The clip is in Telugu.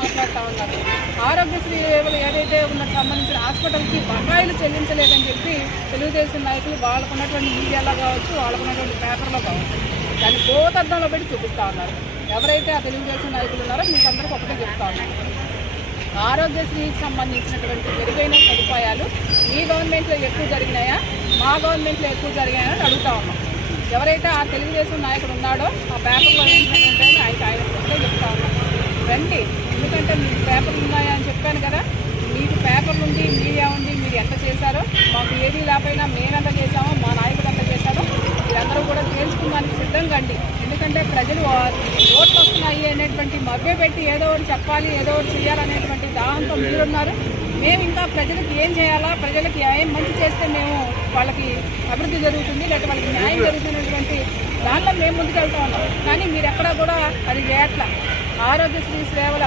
మాట్లాడుతూ ఉన్నారు. ఆరోగ్యశ్రీ సేవలు ఏదైతే ఉన్నట్టు సంబంధించిన హాస్పిటల్కి బకాయిలు చెల్లించలేదని చెప్పి తెలుగుదేశం నాయకులు వాళ్ళకున్నటువంటి మీడియాలో కావచ్చు, వాళ్ళకున్నటువంటి పేపర్లో కావచ్చు, దాన్ని భూతద్దంలో పెట్టి చూపిస్తూ ఉన్నారు. ఎవరైతే ఆ తెలుగుదేశం నాయకులు ఉన్నారో మీకు అందరికీ ఒకటే చెప్తా ఉన్నారు, ఆరోగ్యశ్రీకి సంబంధించినటువంటి మెరుగైన సదుపాయాలు మీ గవర్నమెంట్లో ఎక్కువ జరిగినాయా, మా గవర్నమెంట్లో ఎక్కువ జరిగాయా అని అడుగుతా ఉన్నాం. ఎవరైతే ఆ తెలుగుదేశం నాయకుడు ఉన్నాడో ఆ పేపర్లో ఏంటంటే ఆయన ఒకటే చెప్తా ఉన్నాం, రండి, ఎందుకంటే మీకు పేపర్లు ఉన్నాయా అని చెప్పాను కదా, మీకు పేపర్లు ఉంది, మీడియా ఉంది, మీరు ఎంత చేశారో, మాకు ఏదీ లేకపోయినా మేమెంత చేశామో, మా నాయకుడు ఎంత చేశారో మీరందరూ కూడా తేల్చుకోవడానికి సిద్ధంగా అండి. ఎందుకంటే ప్రజలు ఓట్లు వస్తున్నాయి అనేటువంటి మభ్య పెట్టి ఏదో ఒకటి చెప్పాలి, ఏదో ఒకటి చేయాలనేటువంటి దాహంతో మీరున్నారు. మేము ఇంకా ప్రజలకు ఏం చేయాలా, ప్రజలకి ఏం మంచి చేస్తే మేము వాళ్ళకి అభివృద్ధి జరుగుతుంది, లేకపోతే వాళ్ళకి న్యాయం జరుగుతున్నటువంటి దానిలో మేము ముందుకు వెళ్తూ ఉన్నాం. కానీ మీరు ఎక్కడా కూడా అది చేయట్లా. ఆరోగ్యశ్రీ సేవలు